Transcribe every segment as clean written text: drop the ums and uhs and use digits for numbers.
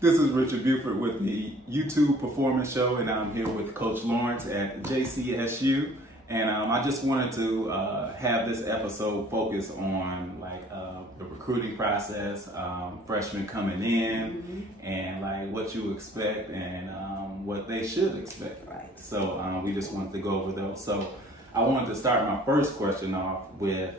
This is Richard Buford with the YouTube Performance Show, and I'm here with Coach Lawrence at JCSU. And I just wanted to have this episode focus on the recruiting process, freshmen coming in, and like what you expect and what they should expect. Right. So we just wanted to go over those. So I wanted to start my first question off with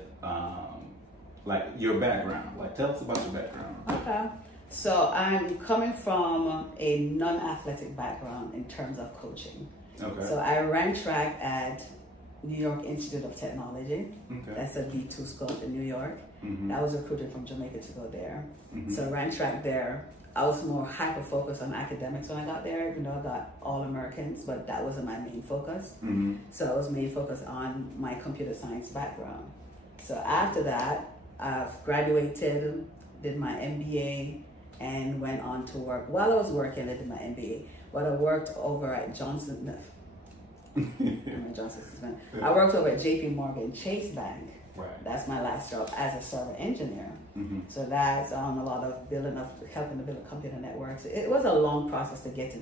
like your background. Like, tell us about your background. Okay. So I'm coming from a non-athletic background in terms of coaching. Okay. So I ran track at New York Institute of Technology. Okay. That's a B2 school in New York. Mm-hmm. I was recruited from Jamaica to go there. Mm-hmm. So I ran track there. I was more hyper-focused on academics when I got there, even though I got all Americans, but that wasn't my main focus. Mm-hmm. So I was mainly focused on my computer science background. So after that, I've graduated, did my MBA, and went on to work. While I was working, I did my MBA, but I worked over at Johnson. I worked over at JP Morgan Chase Bank. Right. That's my last job as a server engineer. Mm-hmm. So that's a lot of helping to build computer networks. It was a long process to get to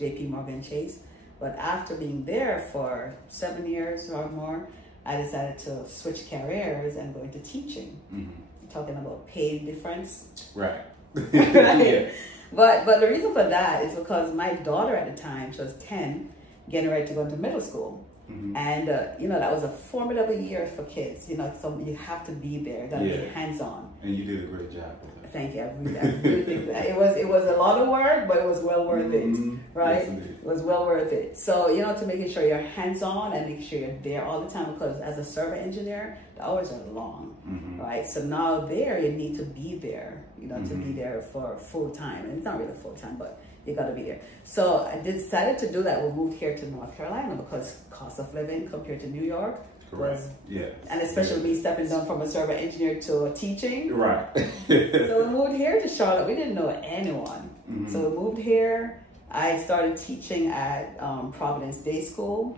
JP Morgan Chase, but after being there for 7 years or more, I decided to switch careers and go into teaching. Mm-hmm. Talking about pay difference. Right. Right. But the reason for that is because my daughter at the time, she was 10, getting ready to go into middle school. Mm-hmm. And, that was a formidable year for kids. So you have to be there, you got to be hands-on. And you did a great job with that. Thank you. I really think that. It was a lot of work, but it was well worth it, right? Yes, it was well worth it. So, to making sure you're hands-on and make sure you're there all the time, because as a server engineer, the hours are long, right? So now you need to be there, to be there for full time. And it's not really full time, but you got to be there. So I decided to do that. We moved here to North Carolina because cost of living compared to New York was, and especially me stepping down from a server engineer to teaching. Right. So we moved here to Charlotte. We didn't know anyone. Mm-hmm. So we moved here. I started teaching at Providence Day School,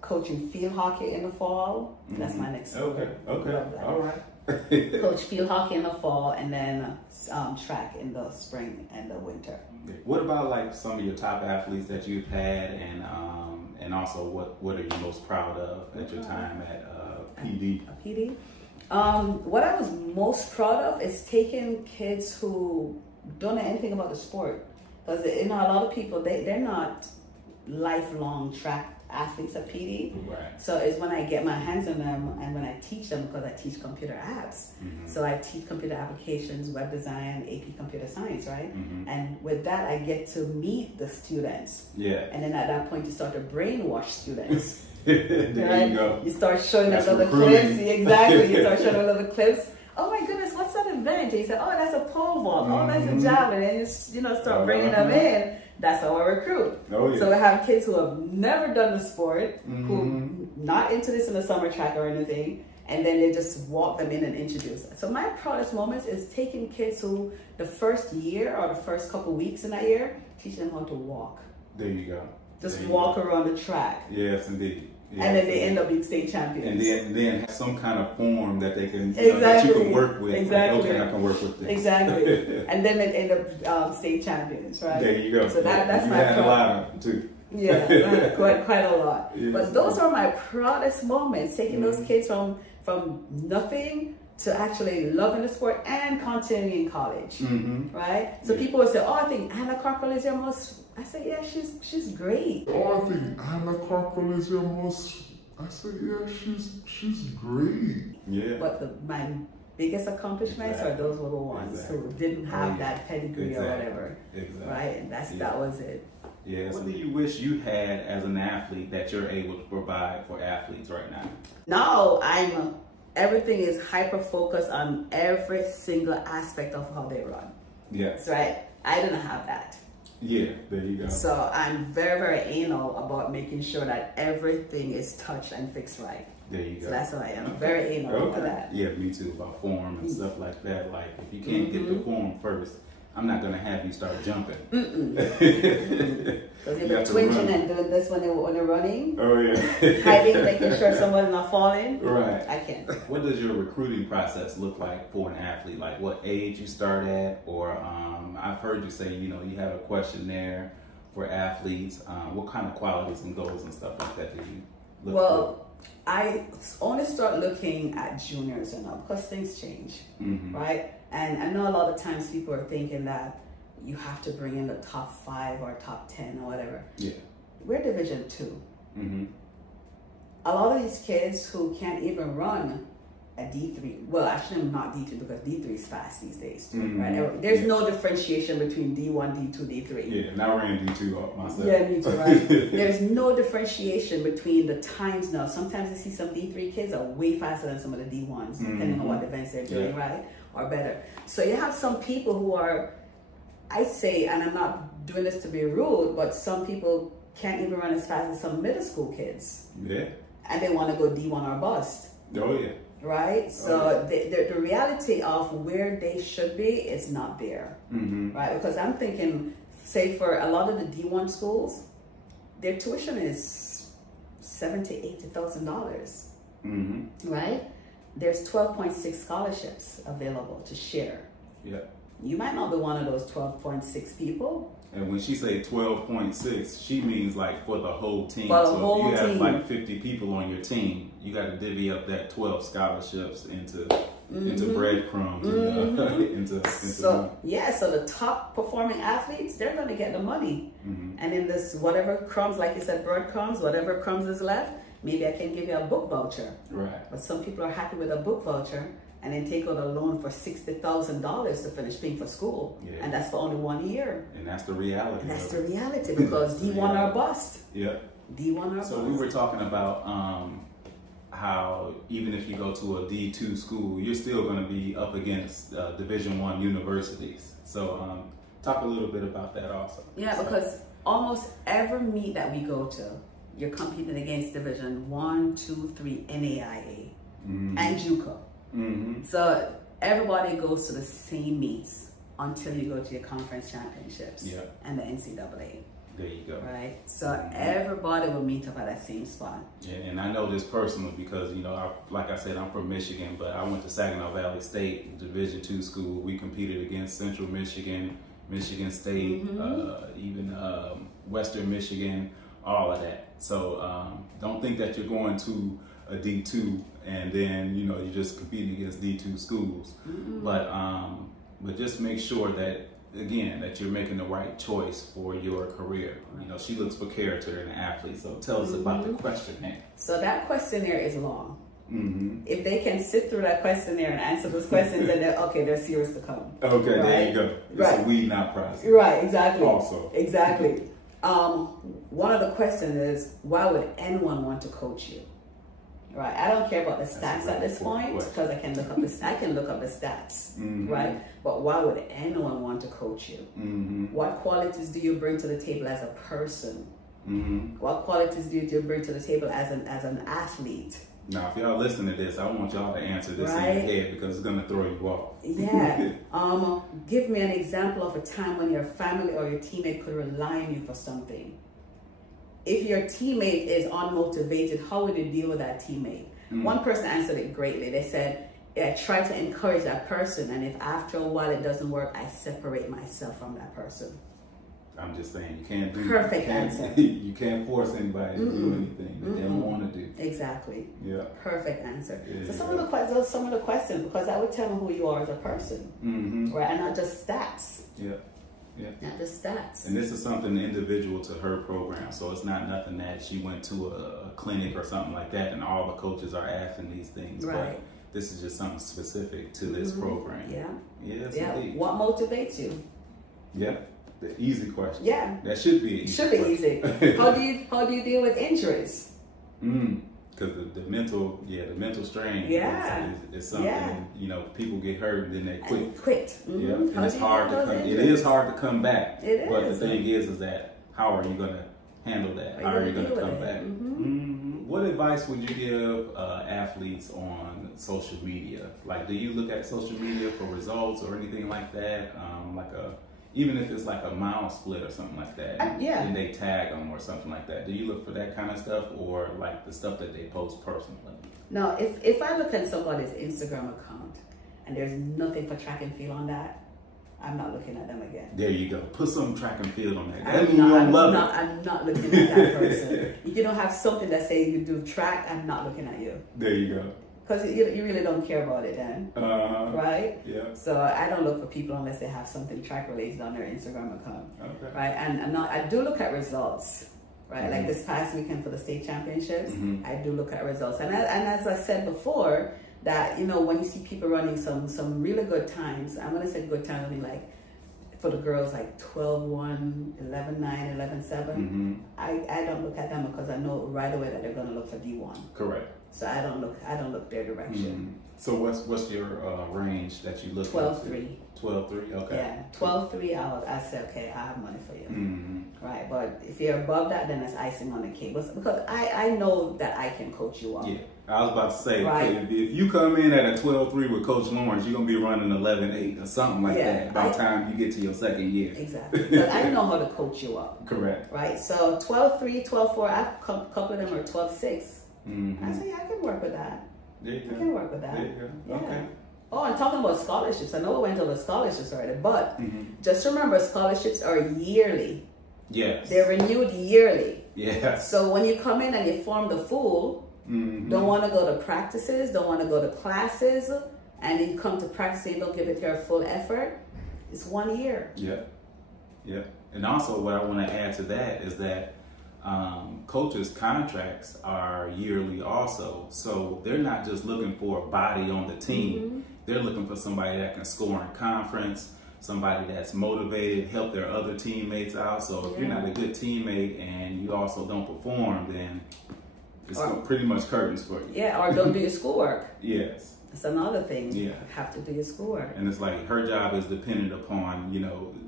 coaching field hockey in the fall. That's my next school. Okay. All right. Coach field hockey in the fall, and then track in the spring and the winter. What about like some of your top athletes that you've had, and also what are you most proud of at your time at PD? PD. What I was most proud of is taking kids who don't know anything about the sport, because a lot of people they're not lifelong track athletes at PD. Right. So it's when I get my hands on them and when I teach them, because I teach computer apps. So I teach computer applications, web design, AP computer science, right? And with that, I get to meet the students. Yeah. And then at that point, you start to brainwash students. There right? You go. You start showing them little recruiting. clips. Exactly. You start showing them little clips. Oh my goodness, what's that event? And you say, oh, that's a pole vault. Oh, that's a javelin. And you start bringing them in. That's how I recruit. Oh, yeah. So I have kids who have never done the sport, who not into this in the summer track or anything, and then they just walk them in and introduce. So my proudest moments is taking kids who the first year or the first couple weeks in that year, teaching them how to walk. There you go. Just walk around the track. Yes, indeed. Yes, and then they end up being state champions. And then have some kind of form that they can that you can work with. Exactly. Like, okay, I can work with this. Exactly. And then they end up state champions, right? There you go. So that's my had a lot of them too. Yeah, quite a lot. Yes. But those are my proudest moments, taking those kids from nothing to actually loving the sport and continuing in college, right? So people will say, oh, I think Anna Cockrell is your most, I say, yeah, she's great. Oh, I think Anna Cockrell is your most, I say, yeah, she's great. Yeah. But my biggest accomplishments are those little ones who didn't have that pedigree or whatever, right? And that was it. Yes. What do you wish you had as an athlete that you're able to provide for athletes right now? Now everything is hyper focused on every single aspect of how they run. Yes. Right? I didn't have that. Yeah, there you go. So I'm very, very anal about making sure that everything is touched and fixed right. There you go. So that's what I am. Very anal about that. Yeah, me too, about form and stuff like that. Like, if you can't get the form first, I'm not gonna have you start jumping. Because you've been twitching and doing this when you're running. Oh yeah. Hiding, making sure someone's not falling. Right. I can't. What does your recruiting process look like for an athlete? Like what age you start at, or I've heard you say, you know, you have a questionnaire for athletes. What kind of qualities and goals and stuff like that do you look for? I only start looking at juniors and up because things change, right? And I know a lot of times people are thinking that you have to bring in the top 5 or top 10 or whatever. Yeah. We're Division 2. A lot of these kids who can't even run a D3, well, actually I'm not D2 because D3 is fast these days, too, right? There's no differentiation between D1, D2, D3. Yeah, and I ran D2 myself. Yeah, me too, right? There's no differentiation between the times now. Sometimes you see some D3 kids are way faster than some of the D1s, depending on what events they're doing, right? Or better. So you have some people who are, I say, and I'm not doing this to be rude, but some people can't even run as fast as some middle school kids. Yeah. And they want to go D1 or bust. Oh, yeah. Right? So the reality of where they should be is not there. Right? Because I'm thinking, say for a lot of the D1 schools, their tuition is $70,000 to $80,000. Right? There's 12.6 scholarships available to share. Yeah. You might not be one of those 12.6 people. And when she say 12.6, she means like for the whole team. For the so whole if you have team. like 50 people on your team, you got to divvy up that 12 scholarships into breadcrumbs. So the top performing athletes, they're going to get the money. And in this whatever crumbs, like you said, breadcrumbs, whatever crumbs is left, maybe I can give you a book voucher. Right. But some people are happy with a book voucher and then take out a loan for $60,000 to finish paying for school. Yeah. And that's for only 1 year. And that's the reality. And that's the reality because D1 are bust. Yeah. D1 are bust. So we were talking about how even if you go to a D2 school, you're still going to be up against Division I universities. So talk a little bit about that also. Yeah, because almost every meet that we go to, you're competing against Division 1, 2, 3, NAIA, and JUCO. So everybody goes to the same meets until you go to your conference championships and the NCAA. There you go. Right? So everybody will meet up at that same spot. Yeah, and I know this personally because, you know, like I said, I'm from Michigan, but I went to Saginaw Valley State, Division II school. We competed against Central Michigan, Michigan State, even Western Michigan, all of that. So don't think that you're going to a D2 and then, you know, you're just competing against D2 schools. But just make sure that, again, that you're making the right choice for your career. You know, she looks for character in an athlete. So tell us about the questionnaire. So that questionnaire is long. If they can sit through that questionnaire and answer those questions, then they're serious to come. Okay, right? There you go. It's a weed not process. Right, exactly. Also. Exactly. One of the questions is, why would anyone want to coach you? Right. I don't care about the stats at this point because I can look up the stats. Right. But why would anyone want to coach you? What qualities do you bring to the table as a person? What qualities do you bring to the table as an athlete? Now, if y'all listen to this, I want y'all to answer this in your head because it's going to throw you off. Yeah. Give me an example of a time when your family or your teammate could rely on you for something. If your teammate is unmotivated, how would you deal with that teammate? One person answered it greatly. They said, I try to encourage that person, and if after a while it doesn't work, I separate myself from that person. I'm just saying, you can't do Perfect answer. You can't force anybody to do anything that they don't want to do. Exactly. Yeah. Perfect answer. Yeah, so some of the questions, because that would tell them who you are as a person, right? And not just stats. Yeah. Yeah. Not just stats. And this is something individual to her program, so it's not nothing that she went to a clinic or something like that, and all the coaches are asking these things. Right. But this is just something specific to this program. Yeah. Yes, yeah. indeed. What motivates you? Yeah. The easy question. Yeah. That should be easy. Should be easy. How do you deal with injuries? Because the mental strain is something, you know, people get hurt and then they quit. Yeah, and it's hard to come. It is hard to come back. It but is. the thing is that how are you going to handle that? How are you going to come back? What advice would you give athletes on social media? Like, do you look at social media for results or anything like that? Like a even if it's like a mile split or something like that, and they tag them or something like that. Do you look for that kind of stuff, or like the stuff that they post personally? No, if I look at somebody's Instagram account and there's nothing for track and field on that, I'm not looking at them again. There you go. Put some track and field on that. I'm not looking at that person. If you don't have something that says you do track, I'm not looking at you. There you go. Because you really don't care about it then, right? Yeah. So I don't look for people unless they have something track related on their Instagram account, okay. right? And I do look at results, right? Like this past weekend for the state championships, I do look at results. And as I said before, that, you know, when you see people running some really good times, I'm going to say good times, I mean like for the girls like 12-1, 11-9, 11-7, I don't look at them because I know right away that they're going to look for D1. Correct. So I don't look their direction. So what's your range that you look 12-3. 12-3, okay. Yeah, 12-3 I say, okay, I have money for you. Right, but if you're above that, then it's icing on the cake. Because I know that I can coach you up. Yeah, I was about to say, right. If you come in at a 12-3 with Coach Lawrence, you're going to be running 11-8 or something like that by the time you get to your second year. Exactly. But I know how to coach you up. Correct. Right, so 12-3, 12-4, a couple of them are 12-6. I say, yeah, I can work with that. There you go. I can work with that. There you go. Yeah. Okay. Oh, and talking about scholarships, I know we went over scholarships already, but just remember scholarships are yearly. Yes. They're renewed yearly. Yes. So when you come in and you form the fool, don't want to go to practices, don't want to go to classes, and then you come to practice and you don't give it your full effort, it's 1 year. Yeah. Yeah. And also what I want to add to that is that coaches' contracts are yearly also. So they're not just looking for a body on the team. They're looking for somebody that can score in conference, somebody that's motivated, help their other teammates out. So if you're not a good teammate and you also don't perform, then it's pretty much curtains for you. Yeah, or don't do your schoolwork. Yes. That's another thing. Yeah. You have to do your schoolwork. And it's like her job is dependent upon,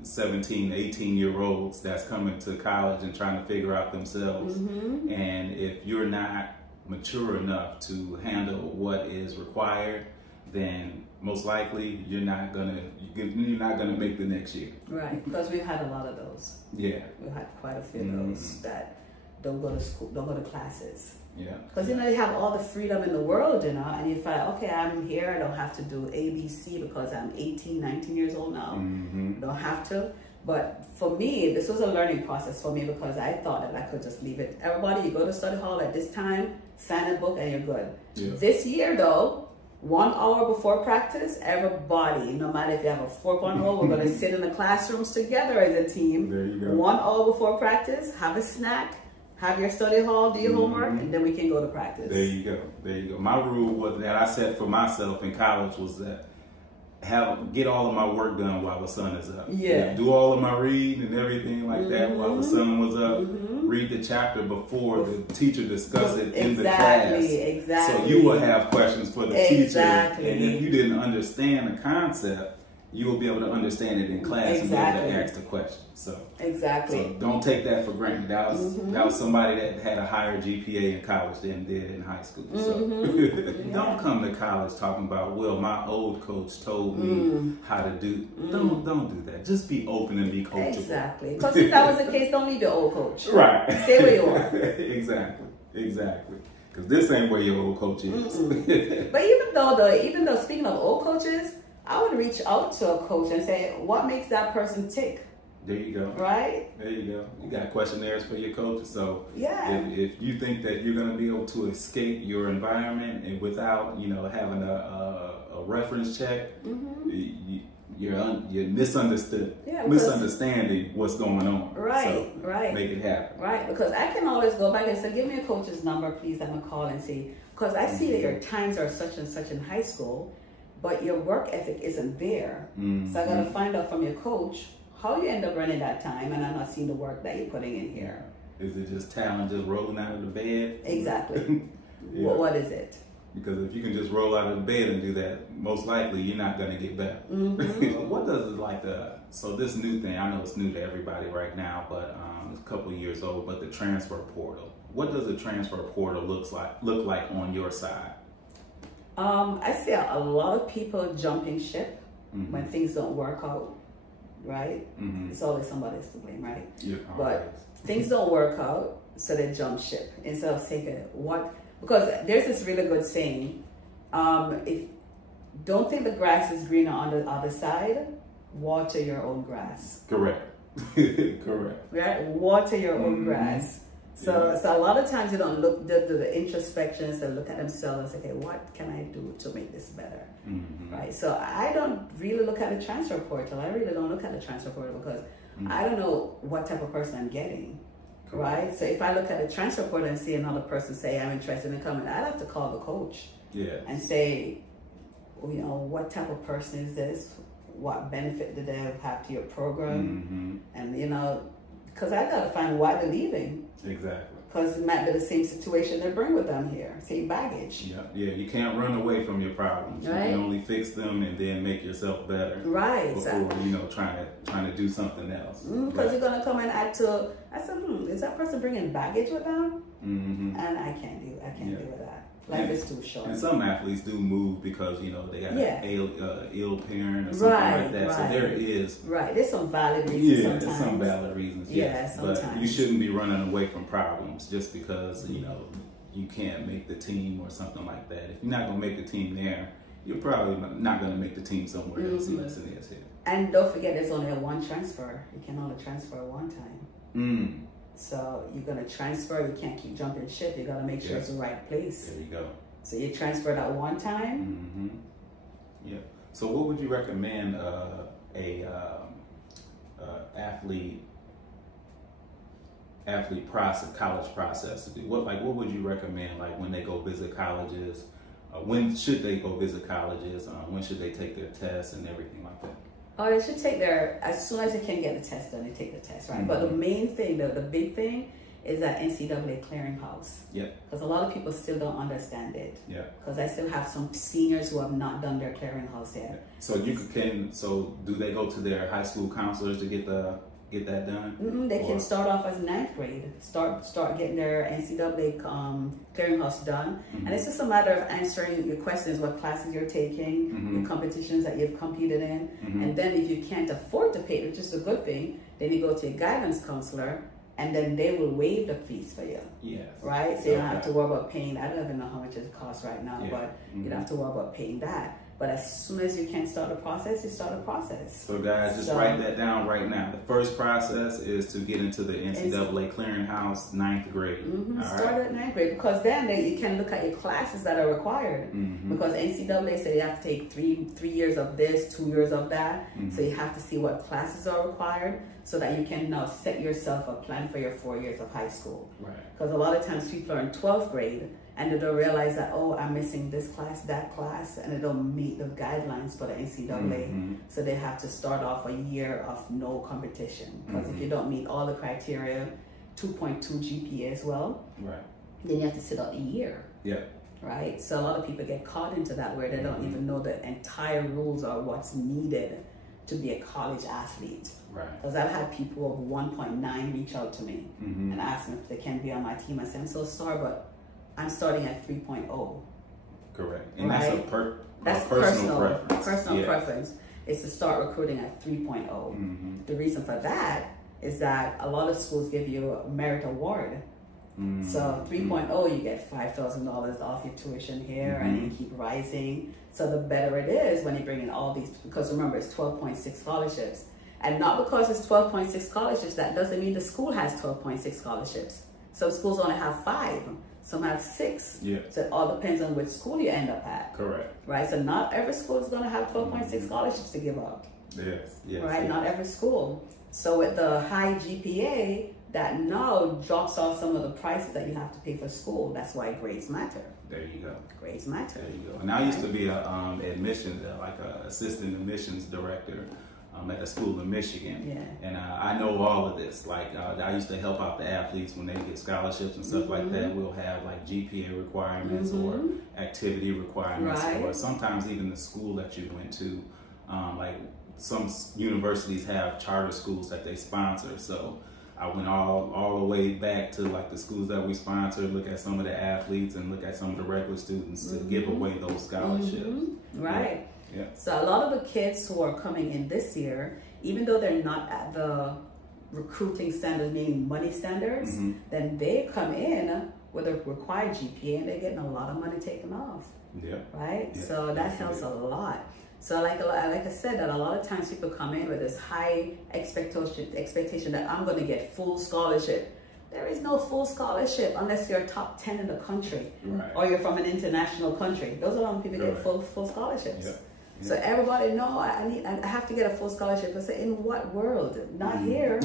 17, 18-year-olds that's coming to college and trying to figure out themselves. And if you're not mature enough to handle what is required, then most likely you're not gonna make the next year. Right, because we've had a lot of those. Yeah. We've had quite a few of those that don't go to school, don't go to classes. Yeah. Because, you have all the freedom in the world, and you find, okay, I'm here, I don't have to do A, B, C because I'm 18, 19 years old now. I don't have to. But for me, this was a learning process for me because I thought that I could just leave it. Everybody, you go to study hall at this time, sign a book, and you're good. Yeah. This year, though, 1 hour before practice, everybody, no matter if you have a 4.0, we're going to sit in the classrooms together as a team. There you go. 1 hour before practice, have a snack, have your study hall, do your homework, and then we can go to practice. There you go. There you go. My rule that I set for myself in college was that get all of my work done while the sun is up. Yeah. Do all of my reading and everything like that while the sun was up. Read the chapter before the teacher discussed it in the class. Exactly. So you will have questions for the teacher. Exactly. And if you didn't understand the concept, you will be able to understand it in class and be able to ask the question. So don't take that for granted. That was somebody that had a higher GPA in college than did in high school. So don't come to college talking about, well, my old coach told me how to do. Don't do that. Just be open and be coachable. Exactly. Because if that was the case, don't leave your old coach. Right. Stay where you are. Exactly. Because this ain't where your old coach is. But even though speaking of old coaches, I would reach out to a coach and say, what makes that person tick? There you go. Right? There you go. You got questionnaires for your coaches. So if you think that you're going to be able to escape your environment and without, having a reference check, you're misunderstood. Misunderstanding what's going on. Right, so right. Make it happen. Right, because I can always go back and say, give me a coach's number, please. I'm going to call and see. Because I see that your times are such and such in high school, but your work ethic isn't there. So I got to find out from your coach how you end up running that time, and I'm not seeing the work that you're putting in here. Is it just talent just rolling out of the bed? Exactly. What is it? Because if you can just roll out of the bed and do that, most likely you're not going to get better. What does it so this new thing, I know it's new to everybody right now, but it's a couple of years old, but the transfer portal. What does the transfer portal look like on your side? I see a lot of people jumping ship when things don't work out. right? It's always somebody else to blame, right? Yeah, but things don't work out, so they jump ship instead of thinking because there's this really good saying, if don't think the grass is greener on the other side, water your own grass. Correct. Correct. Right? Water your own grass. So a lot of times you don't do the introspections, they look at themselves and say, okay, what can I do to make this better? Right? So I don't really look at the transfer portal. I really don't look at the transfer portal because I don't know what type of person I'm getting. Right? So if I look at the transfer portal and see another person say, I'm interested in coming, I'd have to call the coach and say, you know, what type of person is this? What benefit did they have to your program? And, you know, because I got to find why they're leaving. Exactly. Because it might be the same situation they bring with them here, same baggage. Yeah, you can't run away from your problems. Right. You can only fix them and then make yourself better. Right. Before, you know, trying to do something else. Because you're going to come and add to, I said, is that person bringing baggage with them? And I can't deal with that. Life is too short. And some athletes do move because, you know, they got an ill parent or something like that. So there is. Right. There's some valid reasons sometimes. There's some valid reasons. Yeah, sometimes. But you shouldn't be running away from problems just because, you know, you can't make the team or something like that. If you're not going to make the team there, you're probably not going to make the team somewhere else unless it is here. And don't forget, there's only one transfer. You can only transfer one time. So you're going to transfer, you can't keep jumping ship. You got to make sure it's the right place. There you go. So you transfer that one time. Yeah. So what would you recommend athlete process, college process to do? What would you recommend, like when they go visit colleges? When should they go visit colleges? When should they take their tests and everything like that? Oh, they should take as soon as they can get the test done, they take the test, right? But the main thing, the big thing, is that NCAA clearinghouse. Because a lot of people still don't understand it. Because I still have some seniors who have not done their clearinghouse yet. So so do they go to their high school counselors to get that done? They can start off as 9th grade. Start getting their NCAA clearinghouse done. And it's just a matter of answering your questions, what classes you're taking, your competitions that you've competed in. And then if you can't afford to pay, which is a good thing, then you go to a guidance counselor and then they will waive the fees for you. Right? So you don't have to worry about paying, I don't even know how much it costs right now, but you don't have to worry about paying that. But as soon as you can start the process, you start the process. So guys, just write that down right now. The first process is to get into the NCAA clearinghouse, 9th grade. Start at 9th grade, because then you can look at your classes that are required. Because NCAA said you have to take three years of this, 2 years of that. So you have to see what classes are required so that you can now set yourself a plan for your 4 years of high school. Because a lot of times people are in 12th grade and they don't realize that, oh, I'm missing this class, that class, and they don't meet the guidelines for the NCAA. So they have to start off a year of no competition. Because if you don't meet all the criteria, 2.2 GPA as well, then you have to sit out a year. Right? So a lot of people get caught into that where they don't even know the entire rules or what's needed to be a college athlete. Because I've had people of 1.9 reach out to me and ask me if they can be on my team. I said, I'm so sorry, but I'm starting at 3.0. Correct. And that's personal preference. Personal preference is to start recruiting at 3.0. The reason for that is that a lot of schools give you a merit award. So 3.0, you get $5,000 off your tuition here, and you keep rising. So the better it is when you bring in all these, because remember, it's 12.6 scholarships. And not because it's 12.6 scholarships, that doesn't mean the school has 12.6 scholarships. Some schools only have 5. Some have 6. So it all depends on which school you end up at. Right? So not every school is going to have 12.6 scholarships to give out. Right? Not every school. So with the high GPA, that now drops off some of the prices that you have to pay for school. That's why grades matter. There you go. Grades matter. There you go. And I used to be a admissions, like an assistant admissions director at a school in Michigan. And I know all of this. Like I used to help out the athletes when they get scholarships and stuff like that. We'll have like GPA requirements or activity requirements, or sometimes even the school that you went to. Like some universities have charter schools that they sponsor. So I went all the way back to like the schools that we sponsored, look at some of the athletes and look at some of the regular students to give away those scholarships. So a lot of the kids who are coming in this year, even though they're not at the recruiting standards, meaning money standards, then they come in with a required GPA and they're getting a lot of money taken off. Yeah. Right? Yeah. So that helps a lot. So like I said, that a lot of times people come in with this high expectation that I'm going to get full scholarship. There is no full scholarship unless you're top 10 in the country, right, or you're from an international country. Those are the only people get full scholarships. Yeah. Yeah. So everybody know I have to get a full scholarship. I say, in what world? Not here,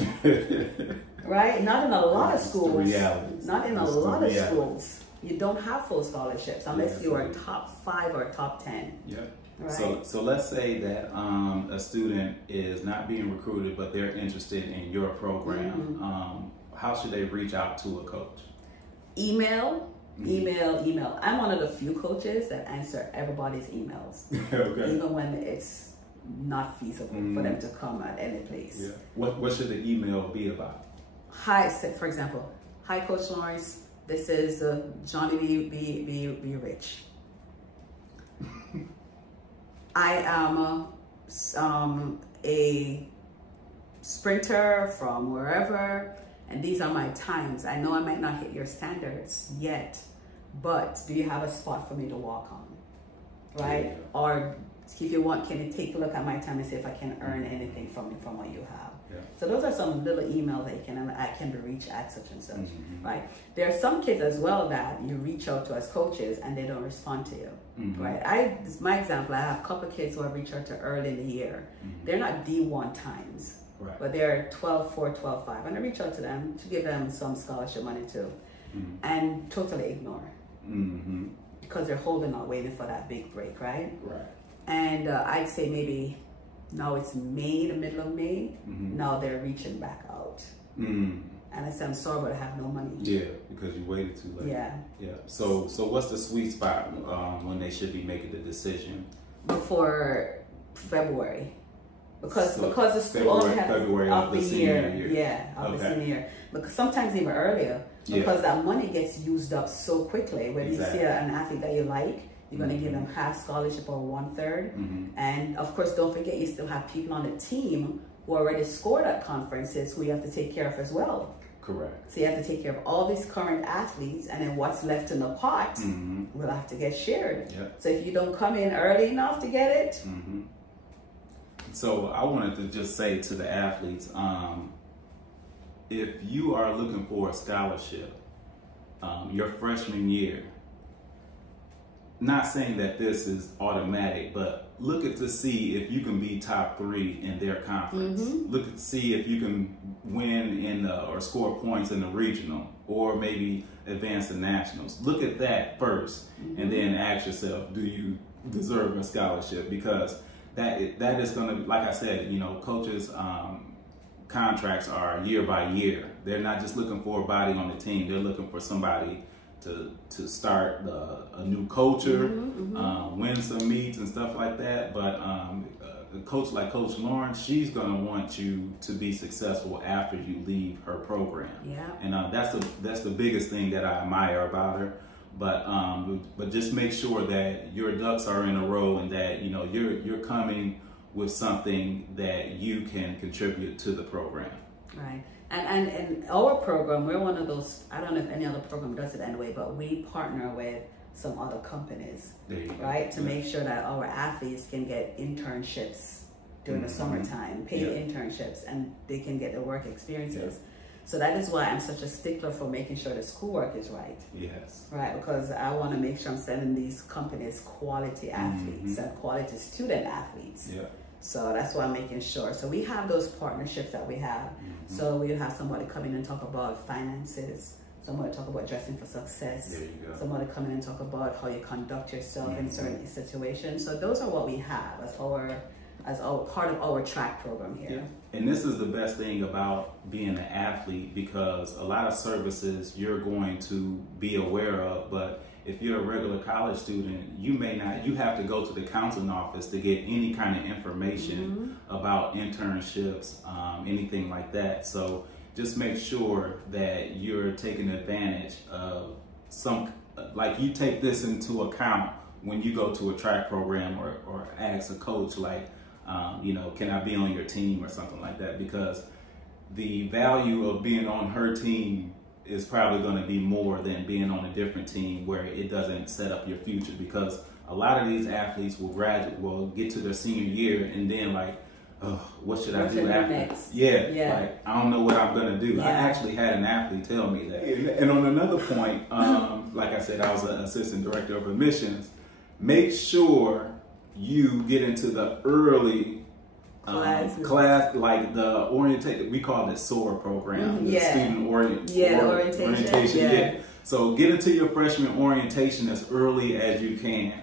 right? Not in a lot of schools. Not in a lot of schools. You don't have full scholarships unless you are top 5 or top 10. Yeah. Right. So let's say that a student is not being recruited, but they're interested in your program. How should they reach out to a coach? Email. I'm one of the few coaches that answer everybody's emails, okay. even when it's not feasible for them to come at any place. Yeah. What should the email be about? Hi, for example, hi Coach Lawrence. This is Johnny be Rich. I am a sprinter from wherever, and these are my times. I know I might not hit your standards yet, but do you have a spot for me to walk on, right? Yeah. Or if you want, can you take a look at my time and see if I can earn anything from what you have? Yeah. So those are some little emails that I can be reached at such and such, right? There are some kids as well that you reach out to as coaches and they don't respond to you, right? This is my example. I have a couple of kids who I reached out to early in the year. They're not D1 times, right, but they're 12-4, 12-5, and I reach out to them to give them some scholarship money too, and totally ignore, because they're holding out, waiting for that big break, right? Right. And I'd say maybe now it's May, the middle of May. Now they're reaching back out. And I said, I'm sorry, but I have no money. Yeah, because you waited too late. Yeah. Yeah. So what's the sweet spot when they should be making the decision? Before February. Because the school only has February of the senior year. Yeah, of the senior year. Because sometimes even earlier, because that money gets used up so quickly. When you see an athlete that you like, you're going to give them half scholarship or 1/3. And of course, don't forget, you still have people on the team who already scored at conferences who you have to take care of as well. Correct. So you have to take care of all these current athletes, and then what's left in the pot will have to get shared. Yep. So if you don't come in early enough to get it. So I wanted to just say to the athletes, if you are looking for a scholarship your freshman year, not saying that this is automatic, but look at to see if you can be top 3 in their conference. Look at to see if you can win in or score points in the regional, or maybe advance to nationals. Look at that first, and then ask yourself, do you deserve a scholarship? Because that is going to, like I said, coaches' contracts are year by year. They're not just looking for a body on the team. They're looking for somebody to start a new culture, win some meets and stuff like that. But a coach like Coach Lawrence, she's going to want you to be successful after you leave her program. Yeah. And that's the biggest thing that I admire about her. But just make sure that your ducks are in a row, and that you're coming with something that you can contribute to the program. Right. And in our program, we're one of those, I don't know if any other program does it anyway, but we partner with some other companies, right? To make sure that our athletes can get internships during the summertime, paid internships, and they can get their work experiences. So that is why I'm such a stickler for making sure the schoolwork is right. Yes. Right, because I want to make sure I'm sending these companies quality athletes and quality student athletes. Yeah. So that's why I'm making sure. So we have those partnerships that we have. So we have somebody come in and talk about finances, somebody talk about dressing for success, there you go. Somebody come in and talk about how you conduct yourself in certain situations. So those are what we have as our part of our track program here. Yeah. And this is the best thing about being an athlete, because a lot of services you're going to be aware of, but if you're a regular college student, you have to go to the counseling office to get any kind of information about internships, anything like that. So just make sure that you're taking advantage of like you take this into account when you go to a track program or ask a coach, like, you know, can I be on your team or something like that? Because the value of being on her team is probably going to be more than being on a different team where it doesn't set up your future, because a lot of these athletes will get to their senior year and then like, oh, what should I do after? Next? Yeah, like I don't know what I'm going to do. Yeah. I actually had an athlete tell me that. And on another point, like I said, I was an assistant director of admissions. Make sure you get into the early class, like the orientation, we call it SOAR program, the student orientation. Yeah. So get into your freshman orientation as early as you can.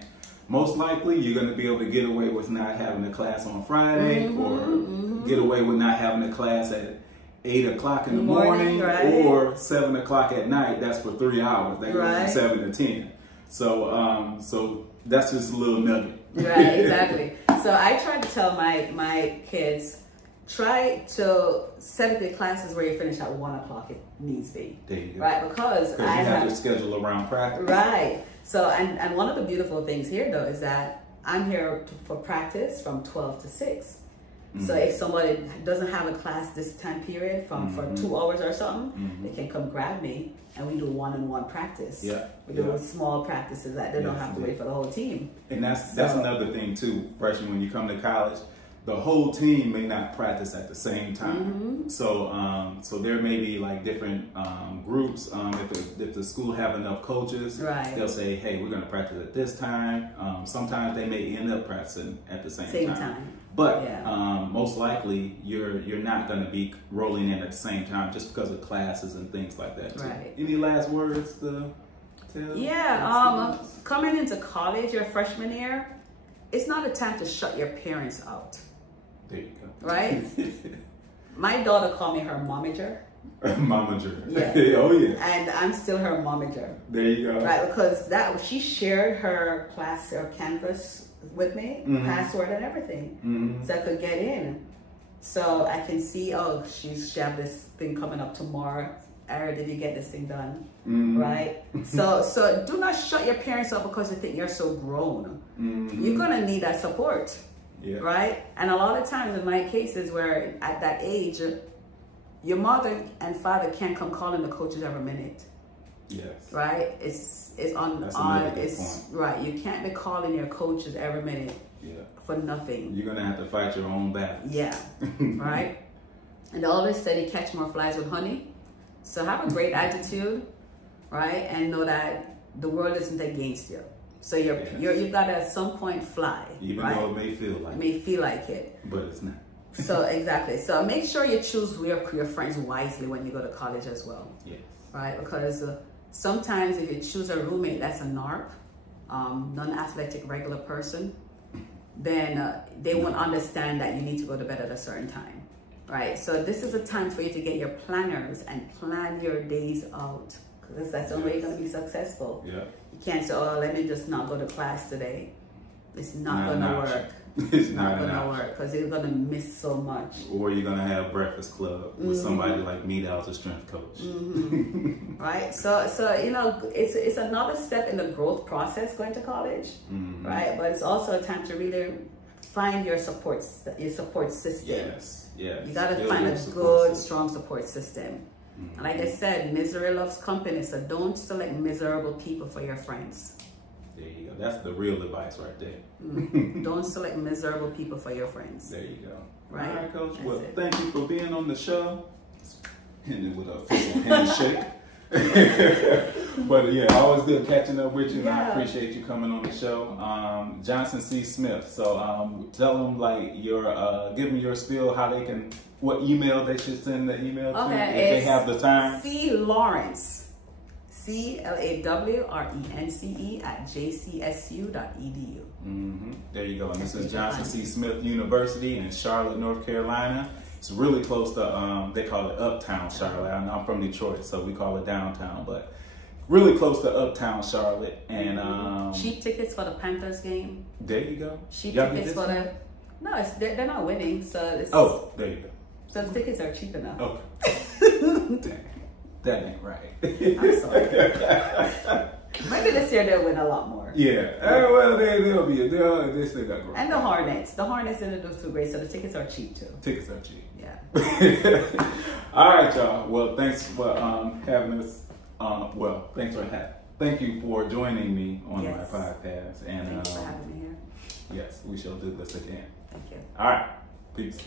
Most likely, you're going to be able to get away with not having a class on Friday, or get away with not having a class at 8 o'clock in the morning, right? Or 7 o'clock at night. That's for 3 hours. They go from 7 to 10. So, so that's just a little nugget. Right, exactly. So I try to tell my kids, try to set up your classes where you finish at 1 o'clock if needs be. There you go. Right, because you have your schedule around practice. Right. So, and one of the beautiful things here though is that I'm here for practice from 12 to 6. So if somebody doesn't have a class this time period for 2 hours or something, they can come grab me and we do one-on-one practice. Yeah. We do small practices that they don't have to wait for the whole team. And that's another thing too, freshman, when you come to college, the whole team may not practice at the same time. So so there may be like different groups. If the school have enough coaches, they'll say, hey, we're going to practice at this time. Sometimes they may end up practicing at the same time. But most likely you're not going to be rolling in at the same time just because of classes and things like that too. Right. Any last words to tell? Yeah, coming into college your freshman year, it's not a time to shut your parents out. There you go. Right? My daughter called me her momager. Momager. Yeah. Oh yeah. And I'm still her momager. There you go. Right, because she shared her class or canvas with me, password and everything, so I could get in. So I can see, oh, she have this thing coming up tomorrow. Ara, did you get this thing done? Right? So do not shut your parents up because you think you're so grown. You're gonna need that support. Yeah. Right? And a lot of times in my cases where at that age, your mother and father can't come calling the coaches every minute. Yes. Right? It's right. You can't be calling your coaches every minute for nothing. You're gonna have to fight your own battle. Yeah. Right? And they always say they catch more flies with honey. So have a great attitude, right? And know that the world isn't against you. So you've got to at some point fly. Even though it may feel like it. But it's not. So exactly. So make sure you choose your friends wisely when you go to college as well. Yes. Right? Because sometimes if you choose a roommate that's a NARP, non-athletic regular person, then they won't understand that you need to go to bed at a certain time. Right? So this is a time for you to get your planners and plan your days out. Because that's the only way you're going to be successful. Yeah. You can't say, oh, let me just not go to class today. It's not going to work. It's not going to work because you're going to miss so much. Or you're going to have breakfast club with somebody like me that was a strength coach. Right? So you know, it's another step in the growth process going to college. Right? But it's also a time to really find your support system. Yes. Yes. You got to find a good, strong support system. And like I said, misery loves company, so don't select miserable people for your friends. There you go. That's the real advice right there. Don't select miserable people for your friends. There you go. Right? All right, Coach. Well, thank you for being on the show. Ended with a official handshake. But yeah, always good catching up with you, and I appreciate you coming on the show. Johnson C. Smith. So tell them like give them your spiel, how they can, what email they should send the email to if they have the time. C. Lawrence, CLAWRENCE @jcsu.edu. There you go. And this is Johnson C. Smith University in Charlotte, North Carolina. It's really close to, they call it Uptown Charlotte. I'm from Detroit, so we call it downtown, but really close to Uptown Charlotte. And cheap tickets for the Panthers game. There you go. Cheap tickets for the, no, they're not winning, so it's, there you go. So the tickets are cheap enough. Okay. Dang, that ain't right. I'm sorry. Maybe this year they'll win a lot more. Yeah. Well, they still got growth. And the Hornets didn't do too great, so the tickets are cheap too. Tickets are cheap. Yeah. All right, y'all. Well, thanks for having us. Thank you for joining me on my podcast. And thanks for having me here. yes, we shall do this again. Thank you. All right. Peace.